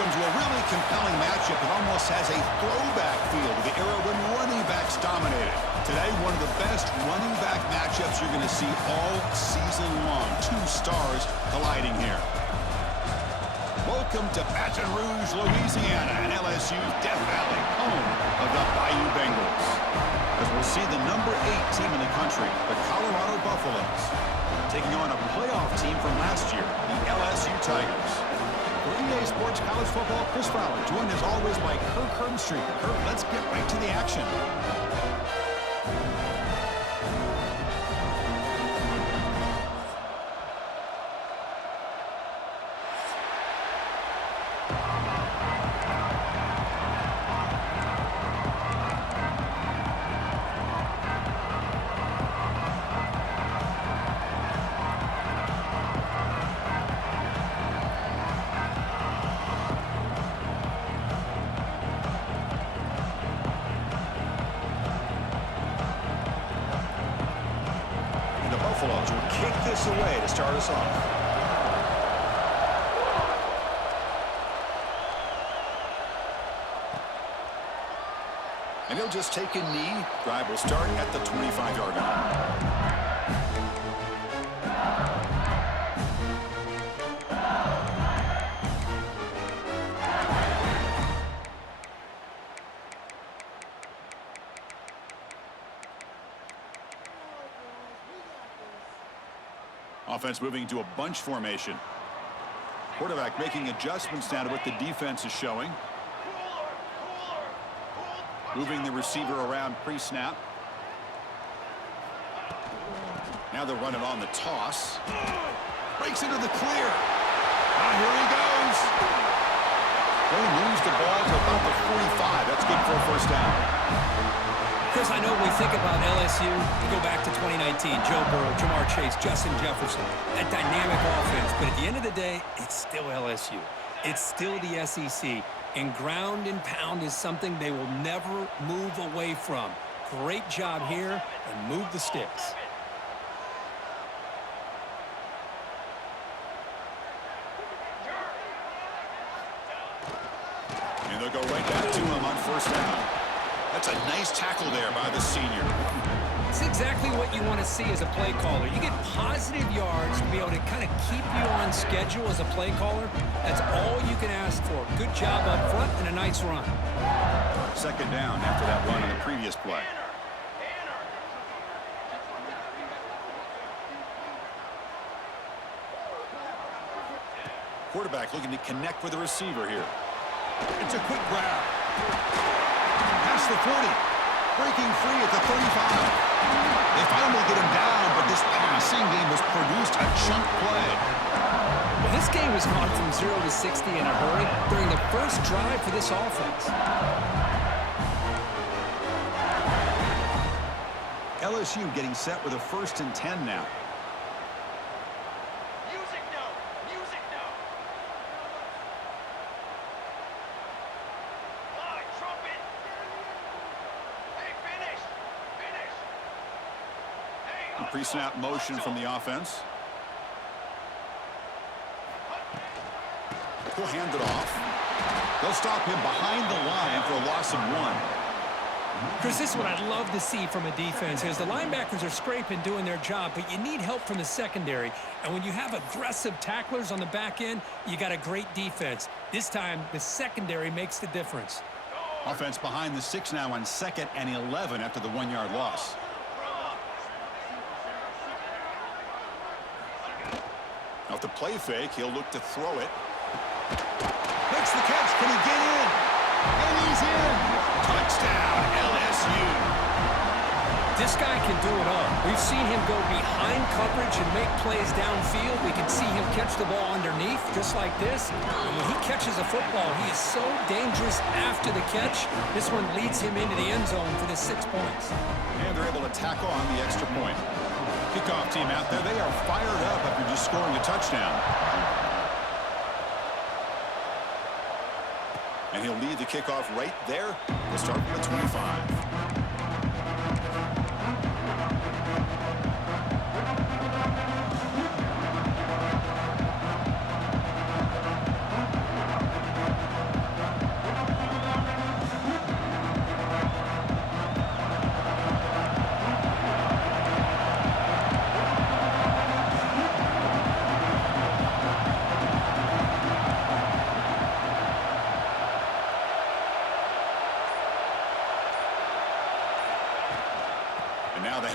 welcome to a really compelling matchup that almost has a throwback feel to the era when running backs dominated. Today, one of the best running back matchups you're going to see all season long. Two stars colliding here. Welcome to Baton Rouge, Louisiana, and LSU's Death Valley, home of the Bayou Bengals. As we'll see the number 8 team in the country, the Colorado Buffaloes, taking on a playoff team from last year, the LSU Tigers. For EA Sports College Football, Chris Fowler, joined as always by Kirk Herbstreit. Kirk, let's get right to the action. Buffaloes will kick this away to start us off. And he'll just take a knee. Drive will start at the 25-yard line. Offense moving to a bunch formation. Quarterback making adjustments now to what the defense is showing. Moving the receiver around pre-snap. Now they'll run it on the toss. Breaks into the clear. Here he goes. They lose the ball to about the 45. That's good for a first down. Chris, I know when we think about LSU, we go back to 2019, Joe Burrow, Jamar Chase, Justin Jefferson, that dynamic offense. But at the end of the day, it's still LSU. It's still the SEC. And ground and pound is something they will never move away from. Great job here, and move the sticks. And they'll go right back to him on first down. That's a nice tackle there by the senior. It's exactly what you want to see as a play caller. You get positive yards to be able to kind of keep you on schedule as a play caller. That's all you can ask for. Good job up front and a nice run. Second down after that run on the previous play. Quarterback looking to connect with the receiver here. It's a quick grab. Past the 40. Breaking free at the 35. They finally get him down, but this passing game has produced a chunk play. Well, this game has gone from 0 to 60 in a hurry during the first drive for this offense. LSU getting set with a 1st and 10 now. Pre-snap motion from the offense. He'll hand it off. They'll stop him behind the line for a loss of 1. Chris, this is what I'd love to see from a defense is the linebackers are scraping, doing their job, but you need help from the secondary. And when you have aggressive tacklers on the back end, you got a great defense. This time, the secondary makes the difference. Offense behind the 6 now on 2nd and 11 after the 1-yard loss. Off the play fake, he'll look to throw it. Makes the catch. Can he get in? And he's in. Touchdown, LSU. This guy can do it all. We've seen him go behind coverage and make plays downfield. We can see him catch the ball underneath, just like this. And when he catches a football, he is so dangerous after the catch. This one leads him into the end zone for the 6 points. And they're able to tack on the extra point. Kickoff team out there, they are fired up after just scoring a touchdown. And he'll lead the kickoff right there. We'll start from the 25.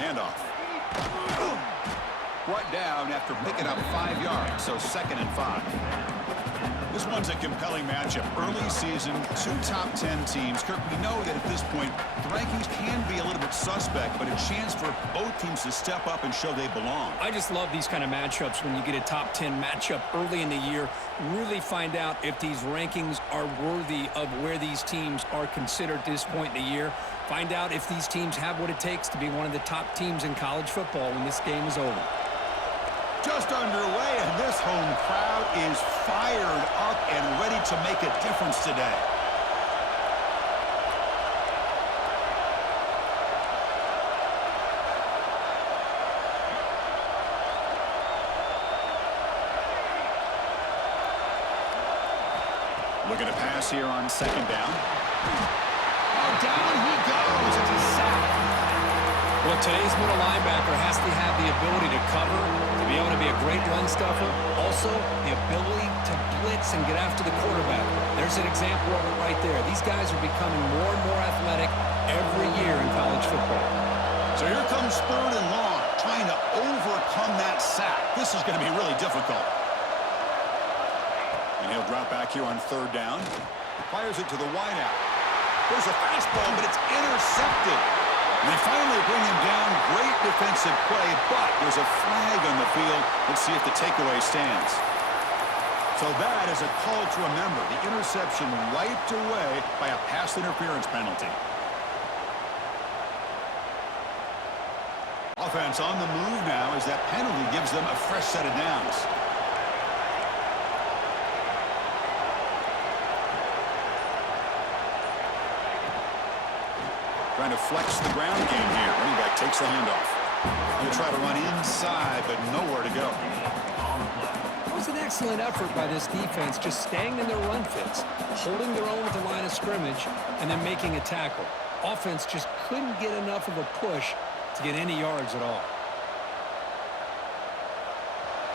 handoff. Brought down after picking up 5 yards, so 2nd and 5. This one's a compelling matchup. Early season, 2 top 10 teams. Kirk, we know that at this point, the rankings can be a little bit suspect, but a chance for both teams to step up and show they belong. I just love these kind of matchups when you get a top 10 matchup early in the year. Really find out if these rankings are worthy of where these teams are considered at this point in the year. Find out if these teams have what it takes to be one of the top teams in college football when this game is over. Just underway, and this home crowd is fired up and ready to make a difference today. Looking to pass here on 2nd down. Oh, down he goes. It's a sack. Well, today's middle linebacker has to have the ability to cover, to be able to be a great run stuffer, also the ability to blitz and get after the quarterback. There's an example of it right there. These guys are becoming more and more athletic every year in college football. So here comes 3rd and long, trying to overcome that sack. This is going to be really difficult. And he'll drop back here on 3rd down. Fires it to the wideout. There's a fastball, but it's intercepted. And they finally bring him down. Great defensive play, but there's a flag on the field. Let's see if the takeaway stands. So that is a call to remember. The interception wiped away by a pass interference penalty. Offense on the move now as that penalty gives them a fresh set of downs. Trying to flex the ground game here. Running back takes the handoff. He'll try to run inside, but nowhere to go. It was an excellent effort by this defense, just staying in their run fits, holding their own at the line of scrimmage, and then making a tackle. Offense just couldn't get enough of a push to get any yards at all.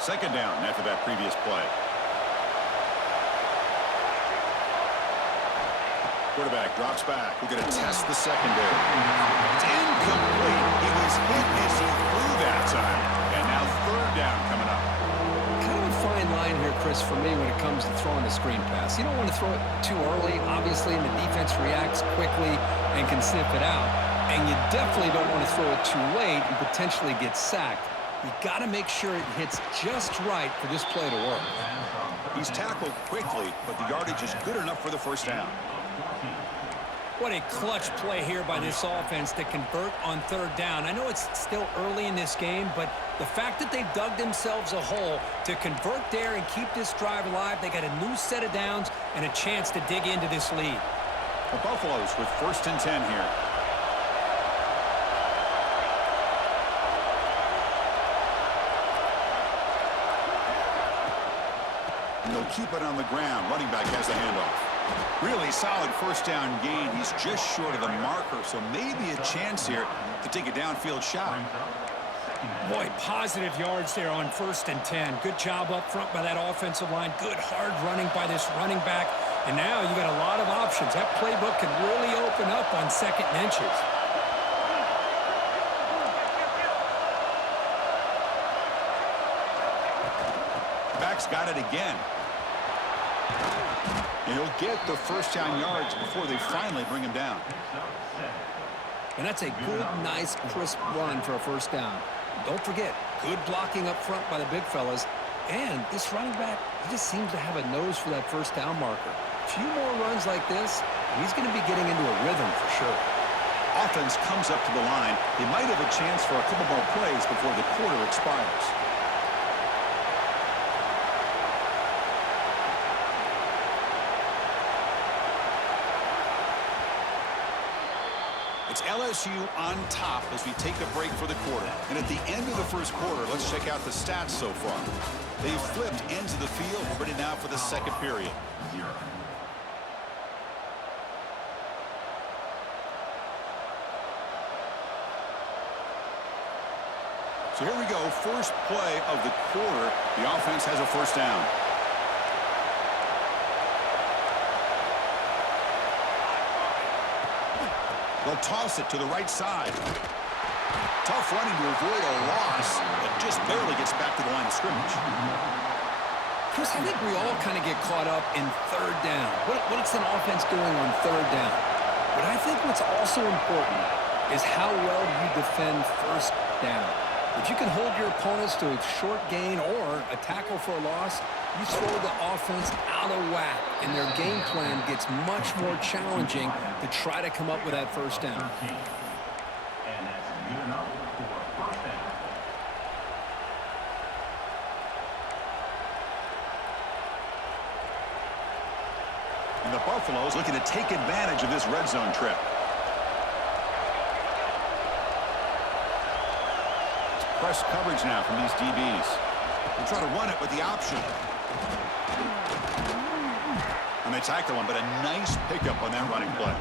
2nd down after that previous play. Quarterback drops back. We're going to test the secondary. It's incomplete. He was hit as he threw that time. And now 3rd down coming up. Kind of a fine line here, Chris, for me when it comes to throwing the screen pass. You don't want to throw it too early, obviously, and the defense reacts quickly and can sniff it out. And you definitely don't want to throw it too late and potentially get sacked. You got to make sure it hits just right for this play to work. He's tackled quickly, but the yardage is good enough for the 1st down. What a clutch play here by this offense to convert on 3rd down. I know it's still early in this game, but the fact that they've dug themselves a hole to convert there and keep this drive alive, they got a new set of downs and a chance to dig into this lead. The Buffaloes with 1st and 10 here. And they'll keep it on the ground. Running back has the handoff. Really solid 1st down gain. He's just short of the marker, so maybe a chance here to take a downfield shot. Boy, positive yards there on 1st and 10. Good job up front by that offensive line. Good hard running by this running back. And now you got a lot of options. That playbook can really open up on 2nd and inches. Back's got it again. And he'll get the 1st down yards before they finally bring him down. And that's a good, nice, crisp run for a 1st down. Don't forget, good blocking up front by the big fellas. And this running back, he just seems to have a nose for that 1st down marker. A few more runs like this, and he's going to be getting into a rhythm for sure. Offense comes up to the line. They might have a chance for a couple more plays before the quarter expires. It's LSU on top as we take a break for the quarter. And at the end of the 1st quarter, let's check out the stats so far. They've flipped ends of the field, ready now for the 2nd period. So here we go, 1st play of the quarter. The offense has a 1st down. They'll toss it to the right side. Tough running to avoid a loss, but just barely gets back to the line of scrimmage. Chris, I think we all kind of get caught up in third down. What's an offense doing on third down? But I think what's also important is how well you defend first down. If you can hold your opponents to a short gain or a tackle for a loss, you throw the offense out of whack, and their game plan gets much more challenging to try to come up with that first down. And that's good enough for first down. And the Buffaloes looking to take advantage of this red zone trip. Press coverage now from these DBs. They'll try to run it with the option. And they tackle him, but a nice pickup on that running play.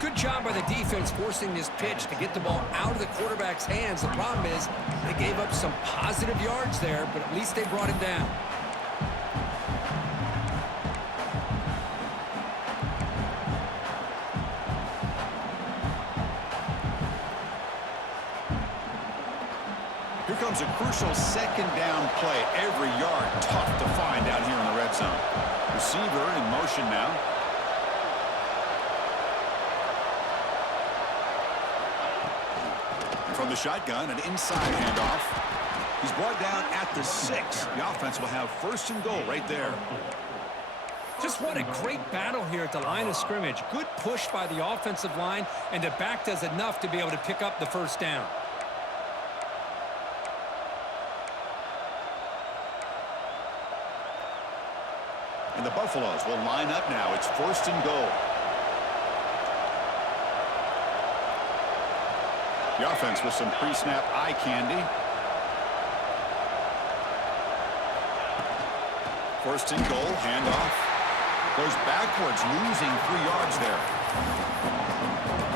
Good job by the defense forcing this pitch to get the ball out of the quarterback's hands. The problem is they gave up some positive yards there, but at least they brought him down. Here comes a crucial second down play. Every yard tough to find out here in the red zone. Receiver in motion now. And from the shotgun, an inside handoff. He's brought down at the 6. The offense will have first and goal right there. Just what a great battle here at the line of scrimmage. Good push by the offensive line, and the back does enough to be able to pick up the first down. And the Buffaloes will line up now. It's first and goal. The offense with some pre-snap eye candy. First and goal, handoff. Goes backwards, losing 3 yards there.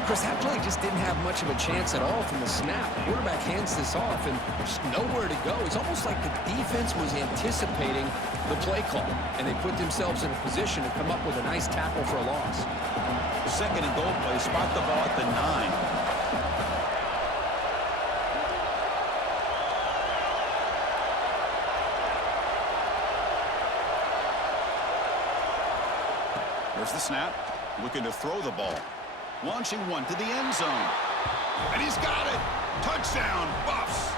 Chris, that play just didn't have much of a chance at all from the snap. The quarterback hands this off, and there's nowhere to go. It's almost like the defense was anticipating the play call, and they put themselves in a position to come up with a nice tackle for a loss. Second and goal play, spot the ball at the 9. There's the snap, looking to throw the ball. Launching one to the end zone. And he's got it. Touchdown, Buffs.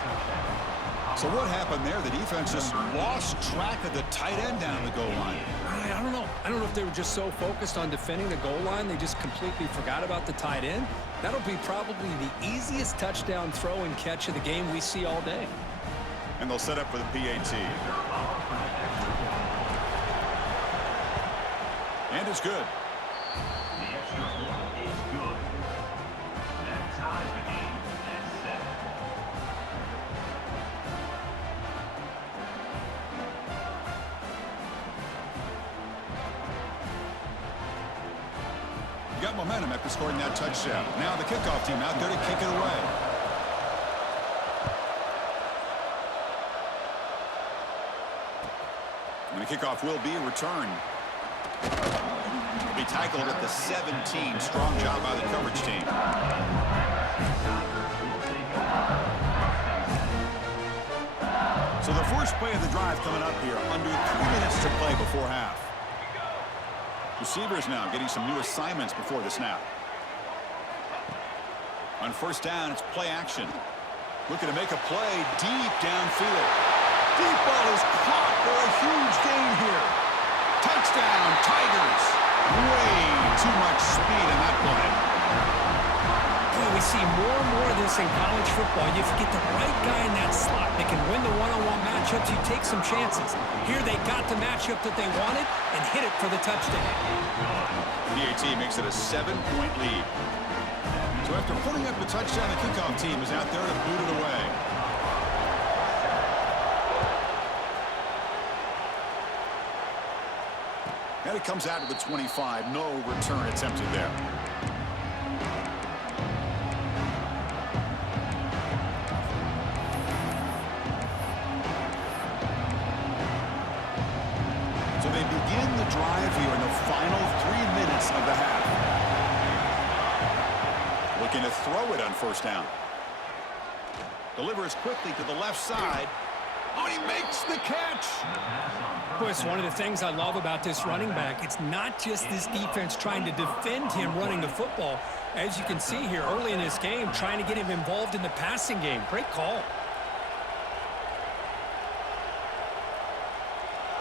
So what happened there? The defense just lost track of the tight end down the goal line. I don't know. I don't know if they were just so focused on defending the goal line, they just completely forgot about the tight end. That'll be probably the easiest touchdown throw and catch of the game we see all day. And they'll set up for the PAT. And it's good. The extra point is good. That ties the game at 7. You got momentum after scoring that touchdown. Now the kickoff team out there to kick it away. And the kickoff will be returned. Be tackled at the 17. Strong job by the coverage team. So the first play of the drive coming up here. Under 3 minutes to play before half. Receivers now getting some new assignments before the snap. On first down, it's play action. Looking to make a play deep downfield. Deep ball is caught for a huge gain here. Touchdown, Tigers. Way too much speed in that play. Boy, we see more and more of this in college football. If you get the right guy in that slot, they can win the one-on-one matchups. You take some chances. Here they got the matchup that they wanted and hit it for the touchdown. PAT makes it a 7-point lead. So after putting up the touchdown, the kickoff team is out there to boot it away. And it comes out to the 25. No return attempted there. So they begin the drive here in the final 3 minutes of the half. Looking to throw it on first down. Delivers quickly to the left side. Oh, he makes the catch. Boy, it's one of the things I love about this running back. It's not just this defense trying to defend him running the football. As you can see here early in this game, trying to get him involved in the passing game. Great call.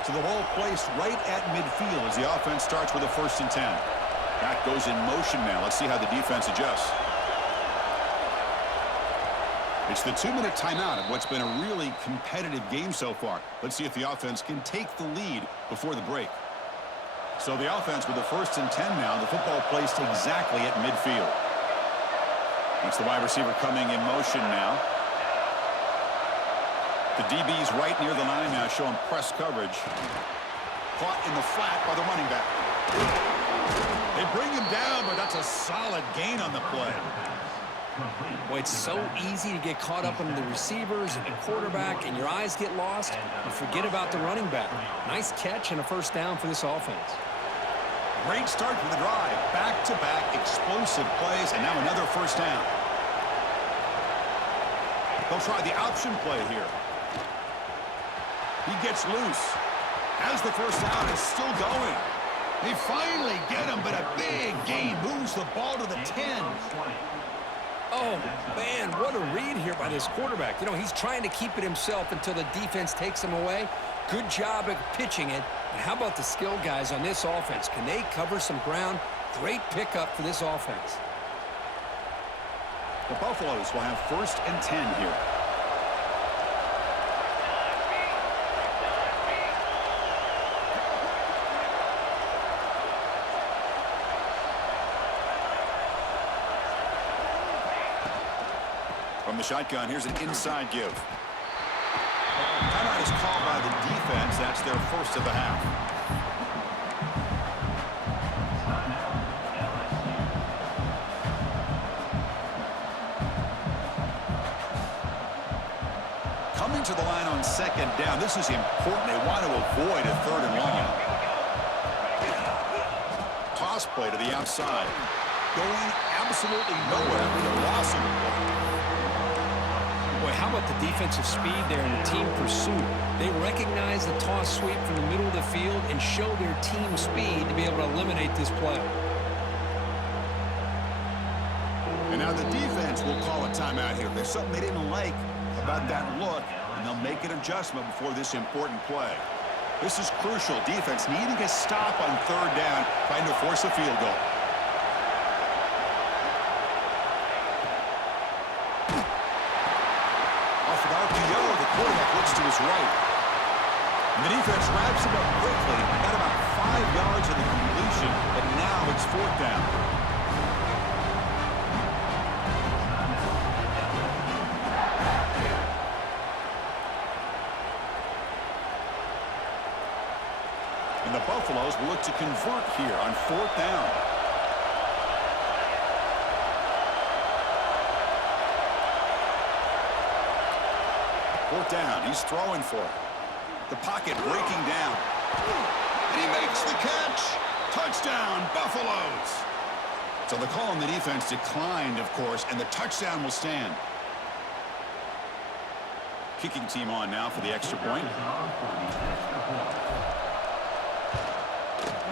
So the ball placed right at midfield as the offense starts with a 1st and 10. That goes in motion now. Let's see how the defense adjusts. It's the 2-minute timeout of what's been a really competitive game so far. Let's see if the offense can take the lead before the break. So the offense with the 1st and 10 now. The football placed exactly at midfield. It's the wide receiver coming in motion now. The DB's right near the line now, showing press coverage. Caught in the flat by the running back. They bring him down, but that's a solid gain on the play. Boy, it's so easy to get caught up in the receivers and the quarterback, and your eyes get lost. You forget about the running back. Nice catch and a 1st down for this offense. Great start for the drive. Back-to-back explosive plays, and now another 1st down. They'll try the option play here. He gets loose. As the 1st down is still going. They finally get him, but a big gain moves the ball to the 10. Oh, man, what a read here by this quarterback. You know, he's trying to keep it himself until the defense takes him away. Good job at pitching it. And how about the skill guys on this offense? Can they cover some ground? Great pickup for this offense. The Buffaloes will have 1st and 10 here. From the shotgun, here's an inside give. Timeout is called by the defense. That's their 1st of the half. Coming to the line on 2nd down. This is important. They want to avoid a 3rd and long. Toss play to the outside. Going absolutely nowhere with a loss of the ball. Boy, how about the defensive speed there in the team pursuit? They recognize the toss sweep from the middle of the field and show their team speed to be able to eliminate this play. And now the defense will call a timeout here. There's something they didn't like about that look, and they'll make an adjustment before this important play. This is crucial. Defense needing a stop on 3rd down, trying to force a field goal. To his right. And the defense wraps him up quickly. Got about 5 yards of the completion, but now it's 4th down. And the Buffaloes will look to convert here on 4th down. Down. He's throwing for it. The pocket breaking down. And he makes the catch. Touchdown, Buffaloes. So the call on the defense declined, of course, and the touchdown will stand. Kicking team on now for the extra point.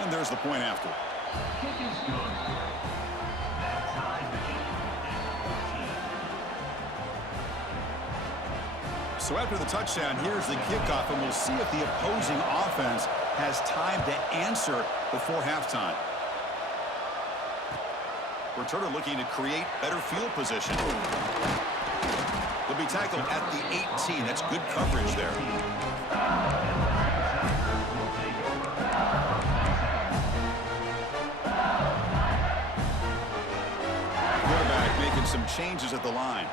And there's the point after. Kick is good. That ties the game at 14. So after the touchdown, here's the kickoff, and we'll see if the opposing offense has time to answer before halftime. Returner looking to create better field position. They'll be tackled at the 18. That's good coverage there. Quarterback making some changes at the line.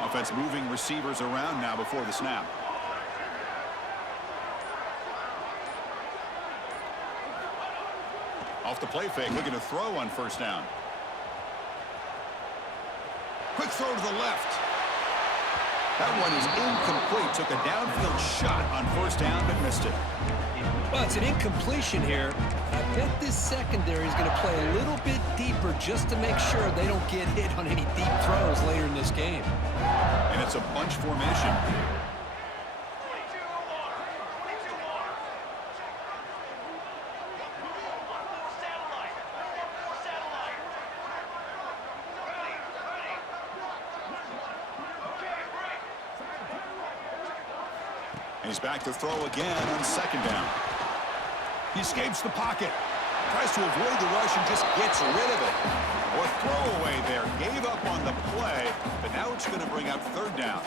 Offense moving receivers around now before the snap. Off the play fake, looking to throw on 1st down. Quick throw to the left. That one is incomplete. Took a downfield shot on first down, but missed it. Well, it's an incompletion here. I bet this secondary is going to play a little bit deeper just to make sure they don't get hit on any deep throws later in this game. And it's a bunch formation. He's back to throw again on second down. He escapes the pocket. Tries to avoid the rush and just gets rid of it. Or throwaway there. Gave up on the play, but now it's going to bring up third down.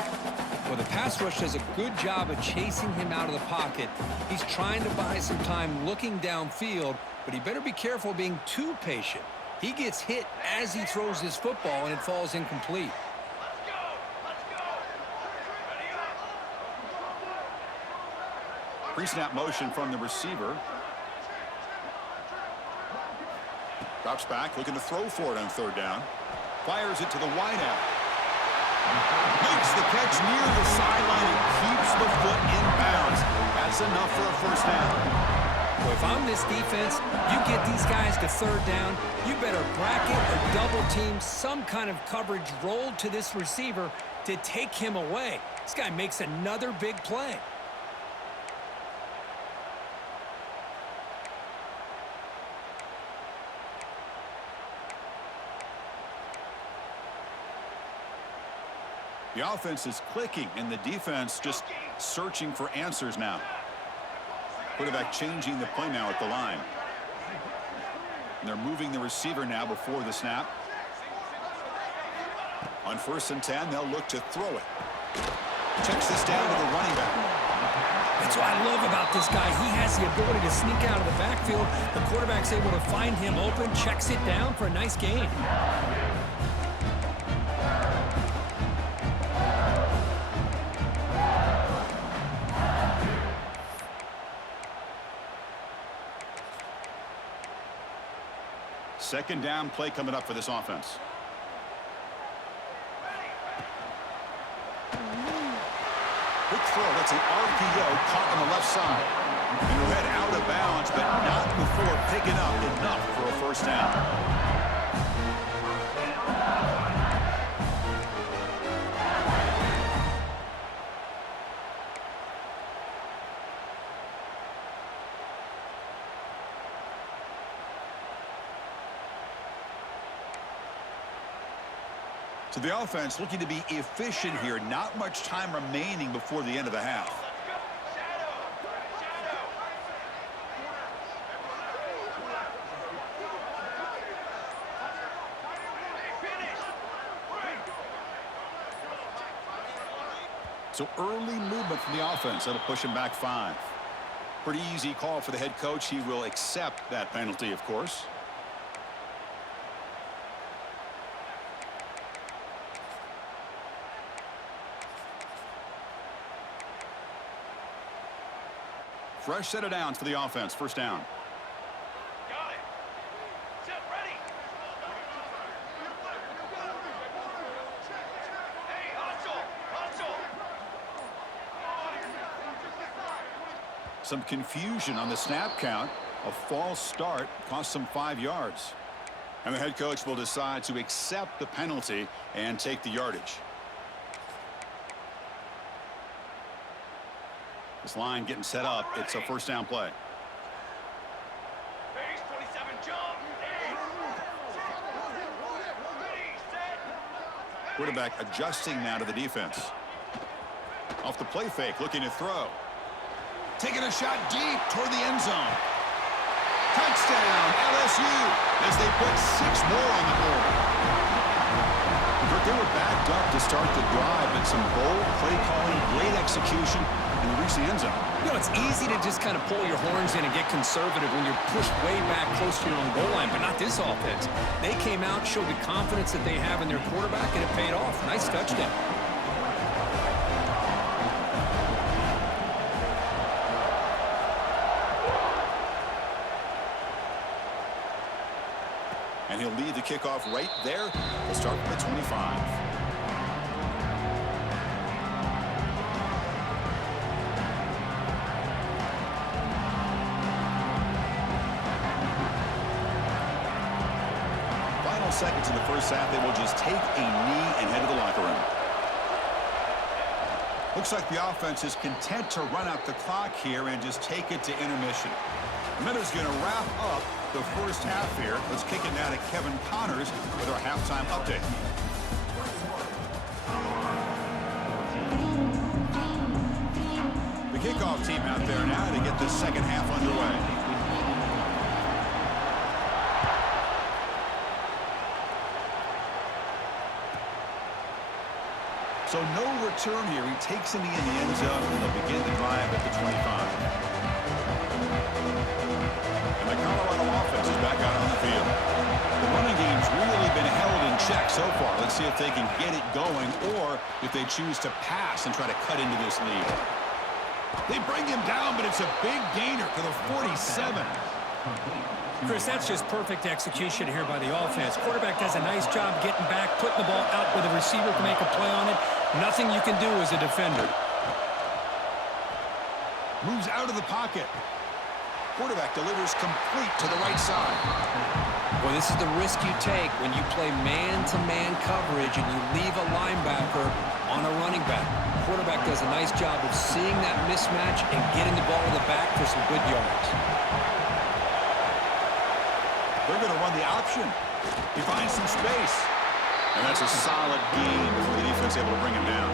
Well, the pass rush does a good job of chasing him out of the pocket. He's trying to buy some time looking downfield, but he better be careful being too patient. He gets hit as he throws his football, and it falls incomplete. Pre-snap motion from the receiver. Drops back, looking to throw for it on third down. Fires it to the wideout. Makes the catch near the sideline and keeps the foot in bounds. That's enough for a first down. Well, if I'm this defense, you get these guys to third down, you better bracket or double team some kind of coverage rolled to this receiver to take him away. This guy makes another big play. The offense is clicking, and the defense just searching for answers now. Quarterback changing the play now at the line. And they're moving the receiver now before the snap. On 1st and 10, they'll look to throw it. Checks this down to the running back. That's what I love about this guy. He has the ability to sneak out of the backfield. The quarterback's able to find him open, checks it down for a nice gain. Second down play coming up for this offense. Quick throw. That's an RPO caught on the left side. And he'll head out of bounds, but not before picking up enough for a first down. So the offense looking to be efficient here. Not much time remaining before the end of the half. So early movement from the offense. That'll push him back 5. Pretty easy call for the head coach. He will accept that penalty, of course. Fresh set of downs for the offense. First down. Got it. Set, ready. Hey, hustle, hustle. Some confusion on the snap count. A false start cost them 5 yards. And the head coach will decide to accept the penalty and take the yardage. This line getting set up. It's a first down play. Base 27, jump. Ready, set. Quarterback adjusting now to the defense. Off the play fake, looking to throw. Taking a shot deep toward the end zone. Touchdown, LSU, as they put 6 more on the board. But they were backed up to start the drive, but some bold play calling, great execution, and reach the end zone. You know, it's easy to just kind of pull your horns in and get conservative when you're pushed way back close to your own goal line, but not this offense. They came out, showed the confidence that they have in their quarterback, and it paid off. Nice touchdown. And he'll lead the kickoff right there. We'll start from the 25. final seconds in the first half, they will just take a knee and head to the locker room. Looks like the offense is content to run out the clock here and just take it to intermission. The Miners going to wrap up the first half here. Let's kick it now to Kevin Connors with our halftime update. The kickoff team out there now to get the second half underway. So no return here. He takes it in the end zone, and they'll begin the drive at the 25. And the Colorado offense is back out on the field. The running game's really been held in check so far. Let's see if they can get it going or if they choose to pass and try to cut into this lead. They bring him down, but it's a big gainer to the 47. Chris, that's just perfect execution here by the offense. Quarterback does a nice job getting back, putting the ball out where the receiver can make a play on it. Nothing you can do as a defender. Moves out of the pocket. Quarterback delivers complete to the right side. Well, this is the risk you take when you play man-to-man coverage and you leave a linebacker on a running back. Quarterback does a nice job of seeing that mismatch and getting the ball to the back for some good yards. They're going to run the option. He finds some space. And that's a solid gain before the defense able to bring him down.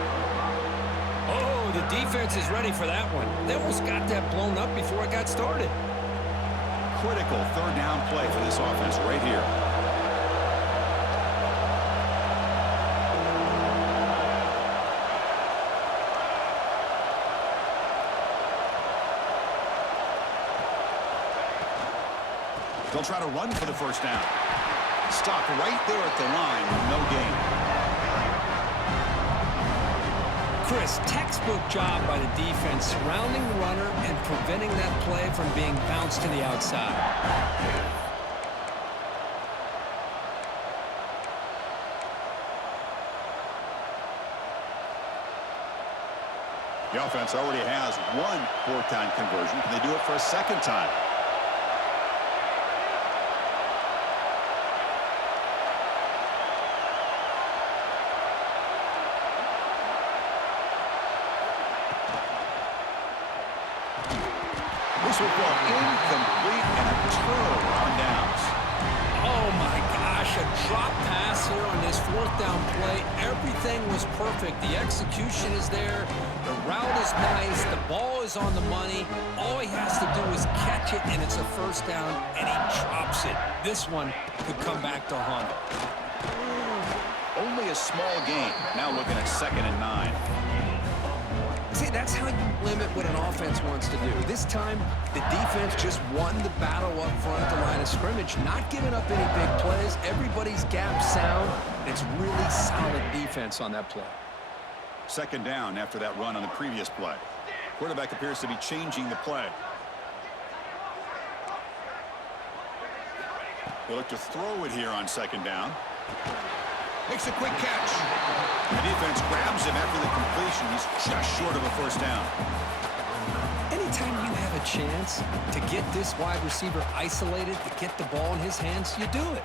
Oh, the defense is ready for that one. They almost got that blown up before it got started. Critical third down play for this offense right here. They'll try to run for the first down. Stop right there at the line, no gain. Chris, textbook job by the defense surrounding the runner and preventing that play from being bounced to the outside. The offense already has one fourth-down conversion. Can they do it for a second time? This will go incomplete and a turnover on downs. Oh my gosh, a drop pass here on this fourth down play. Everything was perfect. The execution is there. The route is nice. The ball is on the money. All he has to do is catch it, and it's a first down, and he drops it. This one could come back to haunt him. Only a small gain. Now looking at 2nd and 9. See, that's how you limit what an offense wants to do. This time, the defense just won the battle up front at the line of scrimmage, not giving up any big plays. Everybody's gap sound. It's really solid defense on that play. 2nd down after that run on the previous play. Quarterback appears to be changing the play. They look to throw it here on 2nd down. Makes a quick catch. The defense grabs him after the completion. He's just short of a first down. Anytime you have a chance to get this wide receiver isolated, to get the ball in his hands, you do it.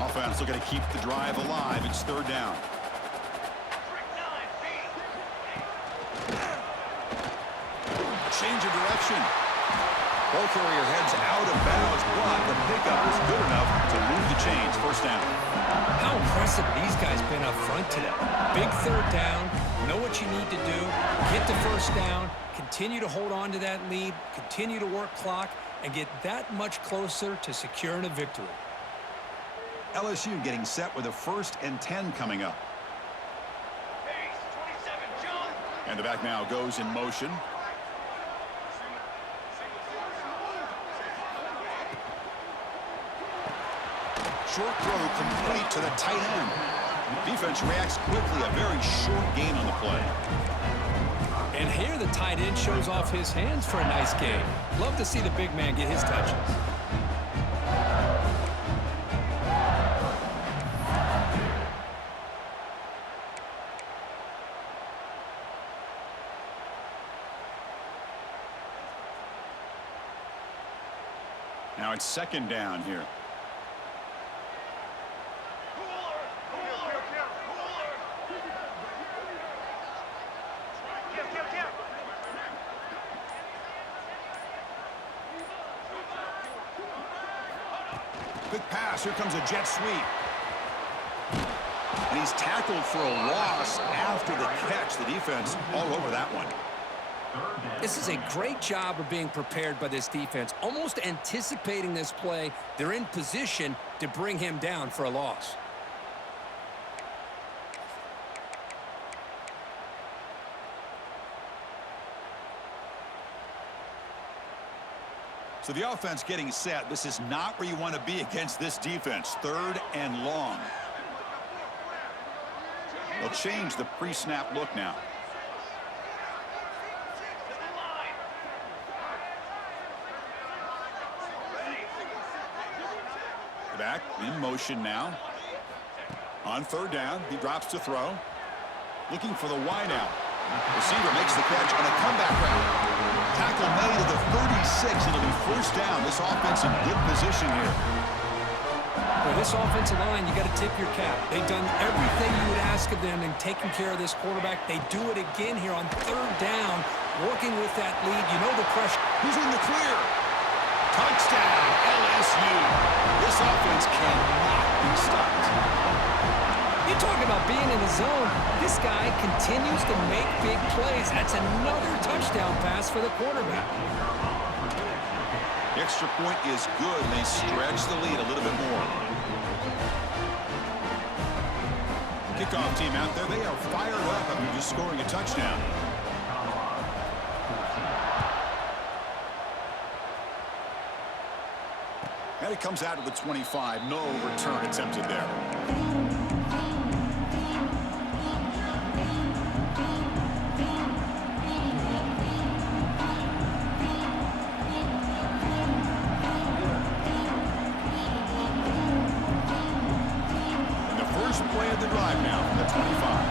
Offense looking to keep the drive alive. It's 3rd down. Change of direction. Ball carrier heads out of bounds, but the pickup is good enough to move the chains. First down. How impressive these guys been up front today. Big 3rd down, know what you need to do, get the first down, continue to hold on to that lead, continue to work clock, and get that much closer to securing a victory. LSU getting set with a 1st and 10 coming up. And the back now goes in motion. Short throw complete to the tight end. Defense reacts quickly. A very short gain on the play. And here the tight end shows off his hands for a nice game. Love to see the big man get his touches. Now it's 2nd down here. Quick pass. Here comes a jet sweep. And he's tackled for a loss after the catch. The defense all over that one. This is a great job of being prepared by this defense, almost anticipating this play. They're in position to bring him down for a loss. So the offense getting set. This is not where you want to be against this defense. 3rd and long. They'll change the pre-snap look now. Back in motion now. On 3rd down, he drops to throw. Looking for the wideout. Receiver makes the catch on a comeback route. Tackle made at the 36. It'll be 1st down. This offense in good position here. For this offensive line, you got to tip your cap. They've done everything you would ask of them in taking care of this quarterback. They do it again here on 3rd down, working with that lead. You know the pressure. Who's in the clear? Touchdown, LSU. This offense cannot be stopped. You talk about being in the zone. This guy continues to make big plays. That's another touchdown pass for the quarterback. The extra point is good, and they stretch the lead a little bit more. Kickoff team out there. They are fired up after just scoring a touchdown. And it comes out of the 25. No return attempted there. Play of the drive now from the 25.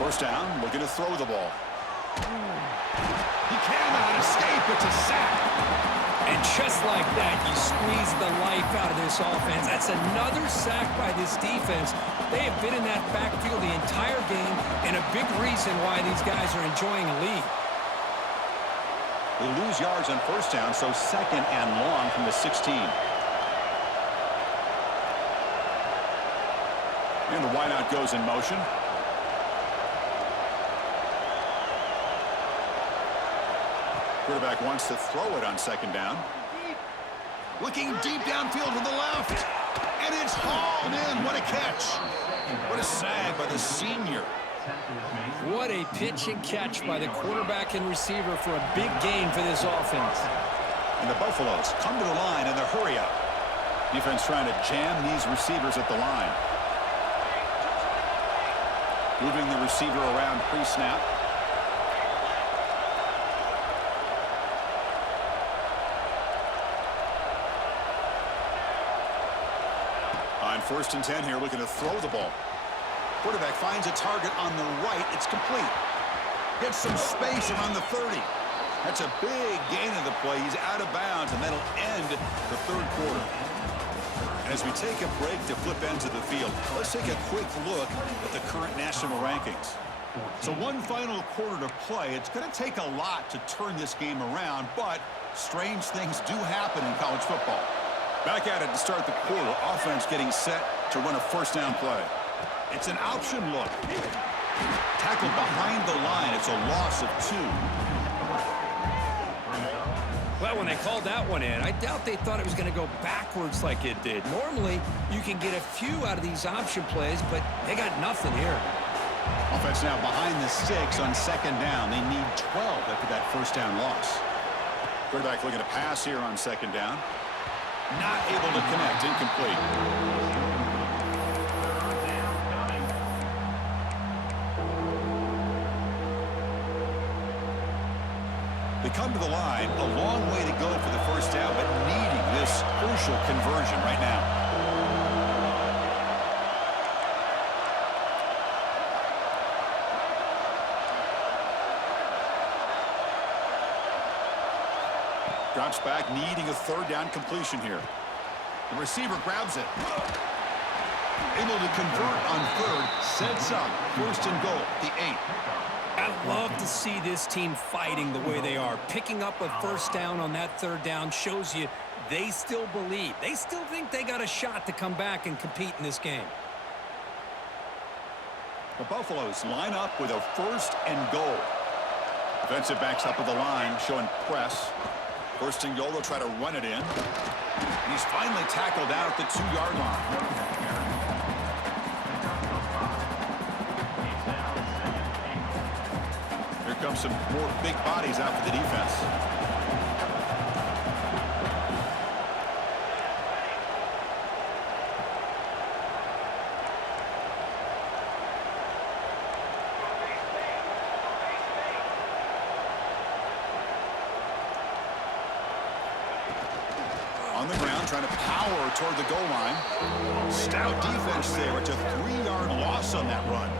1st down, looking to throw the ball. He cannot escape. It's a sack. And just like that, you squeeze the life out of this offense. That's another sack by this defense. They have been in that backfield the entire game, and a big reason why these guys are enjoying a lead. They lose yards on 1st down, so 2nd and long from the 16. And the wideout goes in motion. Quarterback wants to throw it on 2nd down. Looking deep downfield to the left. And it's hauled in. What a catch. What a sag by the senior. What a pitch and catch by the quarterback and receiver for a big gain for this offense. And the Buffaloes come to the line in the hurry up. Defense trying to jam these receivers at the line. Moving the receiver around pre-snap. On 1st and 10 here, looking to throw the ball. Quarterback finds a target on the right. It's complete. Gets some space around the 30. That's a big gain of the play. He's out of bounds, and that'll end the 3rd quarter. And as we take a break to flip ends of the field, let's take a quick look at the current national rankings. So one final quarter to play. It's going to take a lot to turn this game around, but strange things do happen in college football. Back at it to start the quarter. Offense getting set to run a 1st down play. It's an option look. Tackled behind the line. It's a loss of 2. Well, when they called that one in, I doubt they thought it was going to go backwards like it did. Normally, you can get a few out of these option plays, but they got nothing here. Offense now behind the 6 on 2nd down. They need 12 after that 1st down loss. Quarterback looking to pass here on 2nd down. Not able to connect. Incomplete. They come to the line, a long way to go for the 1st down, but needing this crucial conversion right now. Drops back, needing a 3rd down completion here. The receiver grabs it. Able to convert on third, sets up first and goal, the 8. I love to see this team fighting the way they are. Picking up a first down on that third down shows you they still believe. They still think they got a shot to come back and compete in this game. The Buffaloes line up with a first and goal. Defensive backs up at the line, showing press. First and goal, they'll try to run it in. And he's finally tackled out at the 2-yard line. Here comes some more big bodies out for the defense. On the ground, trying to power toward the goal line. Stout defense there. It's a 3-yard loss on that run.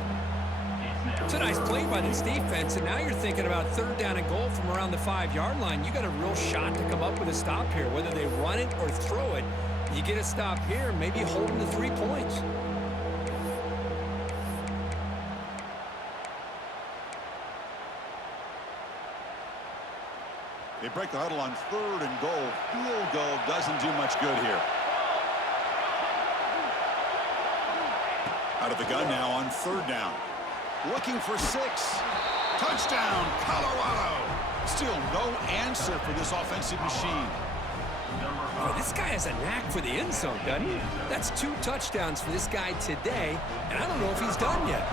It's a nice play by this defense, and now you're thinking about third down and goal from around the 5-yard line. You got a real shot to come up with a stop here. Whether they run it or throw it, you get a stop here, maybe holding the 3 points. They break the huddle on third and goal. Field goal doesn't do much good here. Out of the gun now on third down. Looking for 6. Touchdown, Colorado. Still no answer for this offensive machine. Oh, this guy has a knack for the end zone, doesn't he? That's 2 touchdowns for this guy today, and I don't know if he's done yet.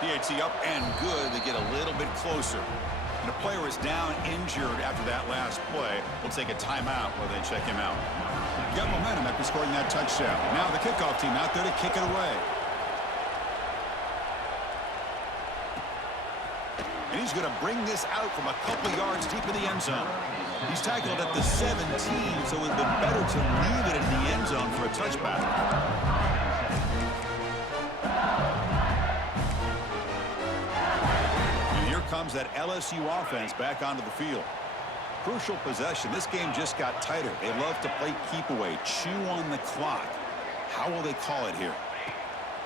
PAT up and good. They get a little bit closer. And a player is down injured after that last play. We'll take a timeout while they check him out. Got momentum after scoring that touchdown. Now the kickoff team out there to kick it away. And he's going to bring this out from a couple yards deep in the end zone. He's tackled at the 17, so it would have been better to leave it in the end zone for a touchback. And here comes that LSU offense back onto the field. Crucial possession. This game just got tighter. They love to play keep away, chew on the clock. How will they call it here?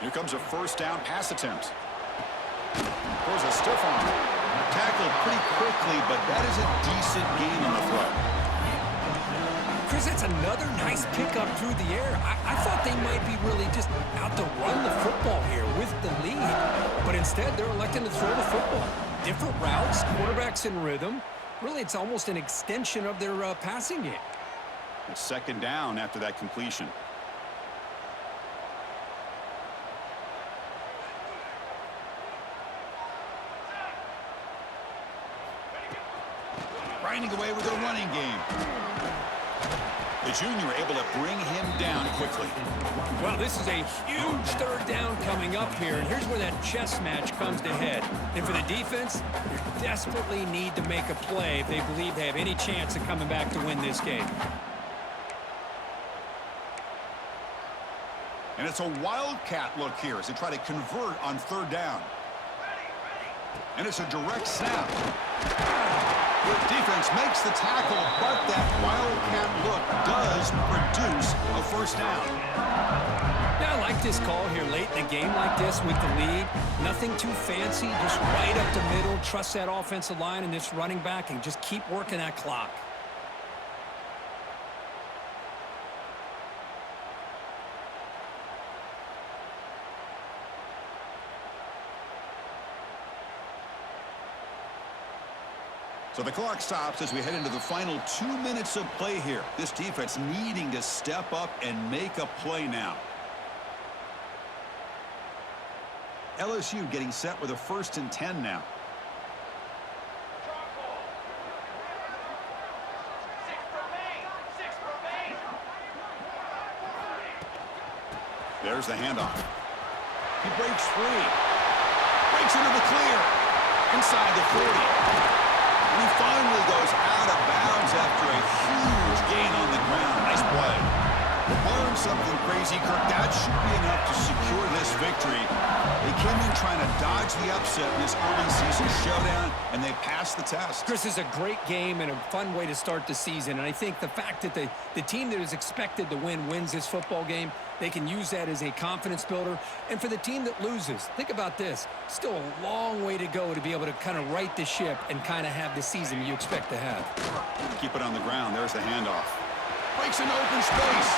Here comes a first down pass attempt. There's a stiff arm. Tackled pretty quickly, but that is a decent gain on the throw. Chris, that's another nice pickup through the air. I thought they might be really just out to run the football here with the lead, but instead they're electing to throw the football. Different routes, quarterbacks in rhythm. Really, it's almost an extension of their passing game. It's second down after that completion. Grinding away with a running game. The junior able to bring him down quickly. Well, this is a huge third down coming up here, and here's where that chess match comes to head. And for the defense, they desperately need to make a play if they believe they have any chance of coming back to win this game. And it's a wildcat look here as they try to convert on third down. And it's a direct snap. Defense makes the tackle, but that wildcat look does produce a first down. Yeah, I like this call here late in a game like this with the lead. Nothing too fancy, just right up the middle. Trust that offensive line and this running back and just keep working that clock. So the clock stops as we head into the final 2 minutes of play here. This defense needing to step up and make a play now. LSU getting set with a 1st and 10 now. There's the handoff. He breaks free. Breaks into the clear. Inside the 40. And he finally goes out of bounds after a huge gain on the ground. Nice play. We'll learn something crazy, Kirk. That should be enough to secure this victory. They came in trying to dodge the upset in this early season showdown, and they passed the test. Chris, is a great game and a fun way to start the season. And I think the fact that the team that is expected to win wins this football game, they can use that as a confidence builder. And for the team that loses, think about this. Still a long way to go to be able to kind of right the ship and kind of have the season you expect to have. Keep it on the ground. There's the handoff. Breaks into open space.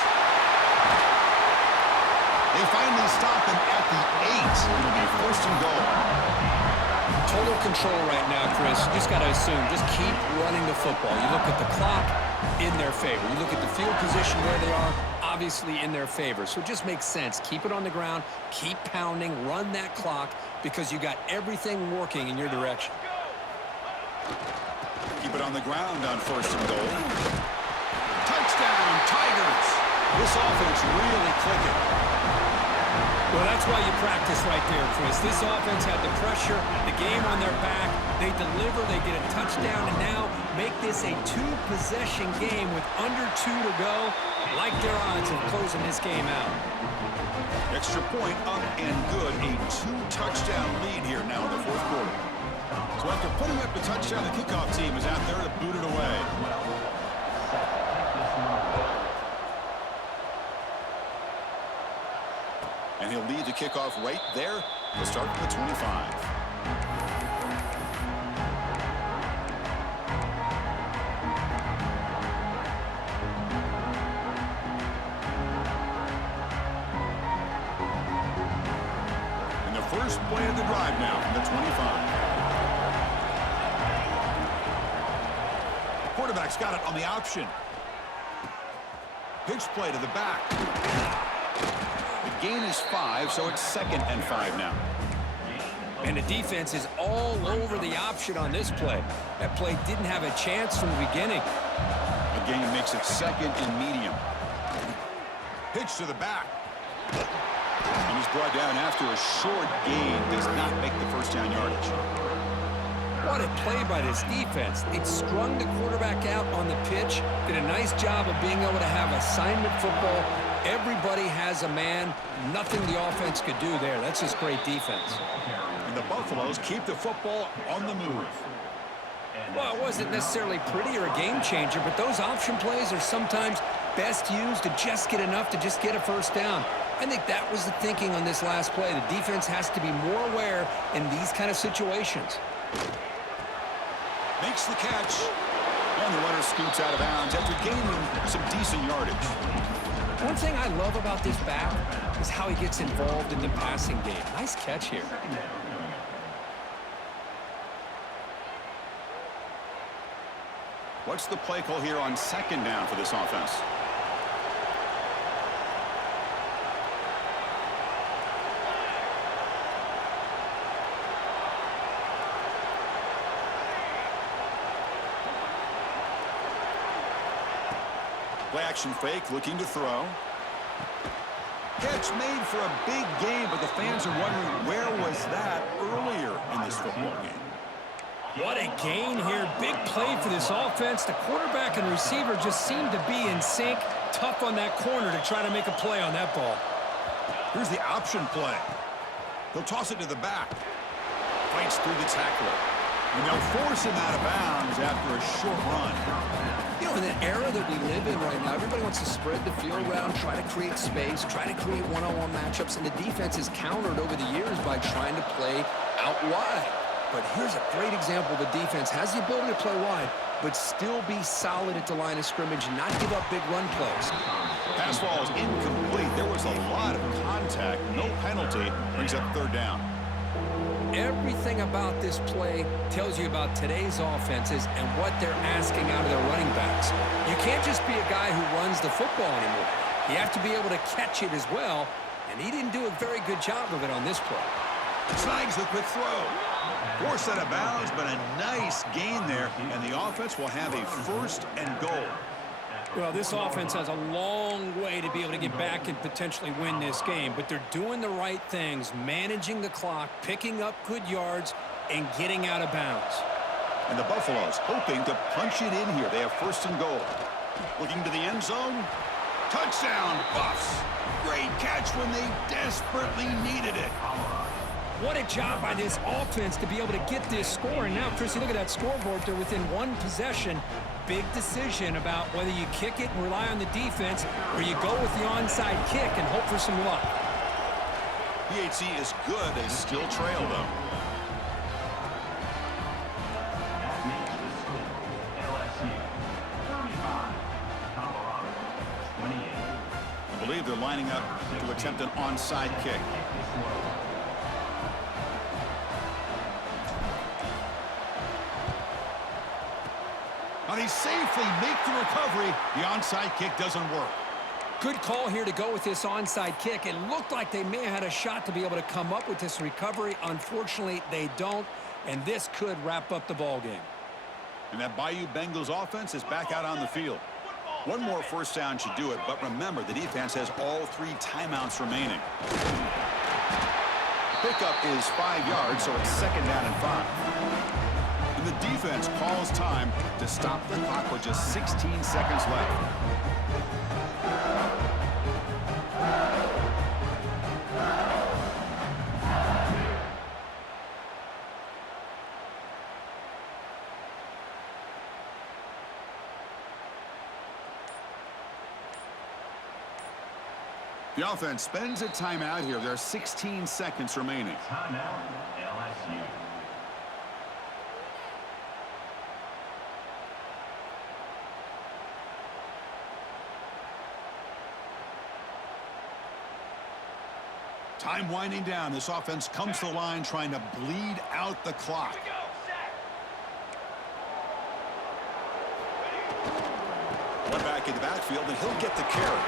They finally stop him at the 8. It'll be first and goal. Total control right now, Chris. You just got to assume. Just keep running the football. You look at the clock, in their favor. You look at the field position where they are, obviously in their favor. So it just makes sense. Keep it on the ground. Keep pounding. Run that clock because you got everything working in your direction. Keep it on the ground on first and goal. Touchdown, Tigers. This offense really clicking. Well, that's why you practice right there, Chris. This offense had the pressure, the game on their back. They deliver, they get a touchdown, and now make this a 2-possession game with under 2 to go. Like their odds of closing this game out. Extra point up and good. A 2-touchdown lead here now in the fourth quarter. So after putting up the touchdown, the kickoff team is out there to boot it away. And he'll lead the kickoff right there. He'll start from the 25. And the first play of the drive now from the 25. Quarterback's got it on the option. Pitch play to the back. The gain is 5, so it's 2nd and 5 now. And the defense is all over the option on this play. That play didn't have a chance from the beginning. The gain makes it 2nd and medium. Pitch to the back. And he's brought down after a short gain. Does not make the first down yardage. What a play by this defense. It strung the quarterback out on the pitch. Did a nice job of being able to have assignment football. Everybody has a man. Nothing the offense could do there. That's just great defense. And the Buffaloes keep the football on the move. Well, it wasn't necessarily pretty or a game changer, but those option plays are sometimes best used to just get enough to just get a first down. I think that was the thinking on this last play. The defense has to be more aware in these kind of situations. Makes the catch. And the runner scoots out of bounds after gaining some decent yardage. One thing I love about this back is how he gets involved in the passing game. Nice catch here. What's the play call here on 2nd down for this offense? Play action fake, looking to throw. Catch made for a big game, but the fans are wondering where was that earlier in this football game. What a gain here. Big play for this offense. The quarterback and receiver just seem to be in sync. Tough on that corner to try to make a play on that ball. Here's the option play. He'll toss it to the back. Fights through the tackler. And they'll force him out of bounds after a short run. You know, in the era that we live in right now, everybody wants to spread the field around, try to create space, try to create one-on-one matchups, and the defense is countered over the years by trying to play out wide. But here's a great example. The defense has the ability to play wide, but still be solid at the line of scrimmage and not give up big run plays. Pass ball is incomplete. There was a lot of contact. No penalty. Brings up 3rd down. Everything about this play tells you about today's offenses and what they're asking out of their running backs. You can't just be a guy who runs the football anymore. You have to be able to catch it as well, and he didn't do a very good job of it on this play. Snags the quick throw. Forced out of bounds, but a nice gain there, and the offense will have a 1st and goal. Well, this offense has a long way to be able to get back and potentially win this game, but they're doing the right things, managing the clock, picking up good yards, and getting out of bounds. And the Buffaloes hoping to punch it in here. They have 1st and goal. Looking to the end zone. Touchdown, Buffs. Great catch when they desperately needed it. What a job by this offense to be able to get this score. And now, Chris, you look at that scoreboard. They're within one possession. Big decision about whether you kick it and rely on the defense or you go with the onside kick and hope for some luck. PHC is good. They still trail, though. That makes the score LSU 35, Colorado 28. I believe they're lining up to attempt an onside kick. But he safely makes the recovery. The onside kick doesn't work. Good call here to go with this onside kick. It looked like they may have had a shot to be able to come up with this recovery. Unfortunately, they don't, and this could wrap up the ball game. And that Bayou Bengals offense is back out on the field. One more first down should do it, but remember, the defense has all 3 timeouts remaining. Pickup is 5 yards, so it's 2nd down and 5. And the defense calls time to stop the clock with just 16 seconds left. The offense spends a timeout here. There are 16 seconds remaining. Timeout, LSU. Time winding down. This offense comes to the line trying to bleed out the clock. One back in the backfield, and he'll get the carry.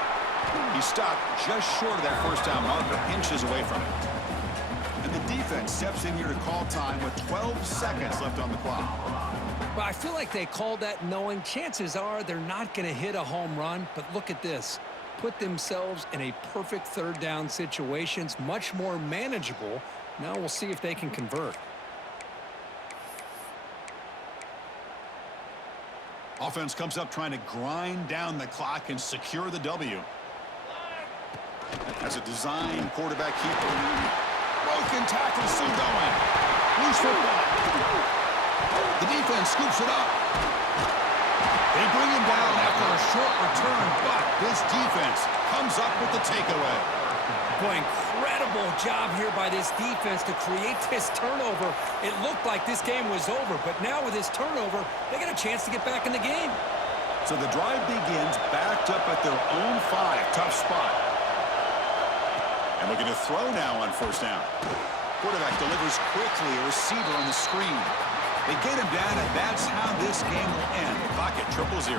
He stopped just short of that first down marker, inches away from it. And the defense steps in here to call time with 12 seconds left on the clock. But I feel like they called that knowing chances are they're not going to hit a home run. But look at this. Put themselves in a perfect 3rd down situations, much more manageable. Now we'll see if they can convert. Offense comes up trying to grind down the clock and secure the W. As a design quarterback keeper. Broken tackle, still going. Loose football. The defense scoops it up. They bring him down after a short return, but this defense comes up with the takeaway. Boy, incredible job here by this defense to create this turnover. It looked like this game was over, but now with this turnover, they get a chance to get back in the game. So the drive begins backed up at their own 5. Tough spot. And looking to throw now on first down. Quarterback delivers quickly, a receiver on the screen. They get him down, and that's how this game will end. The clock at 0-0.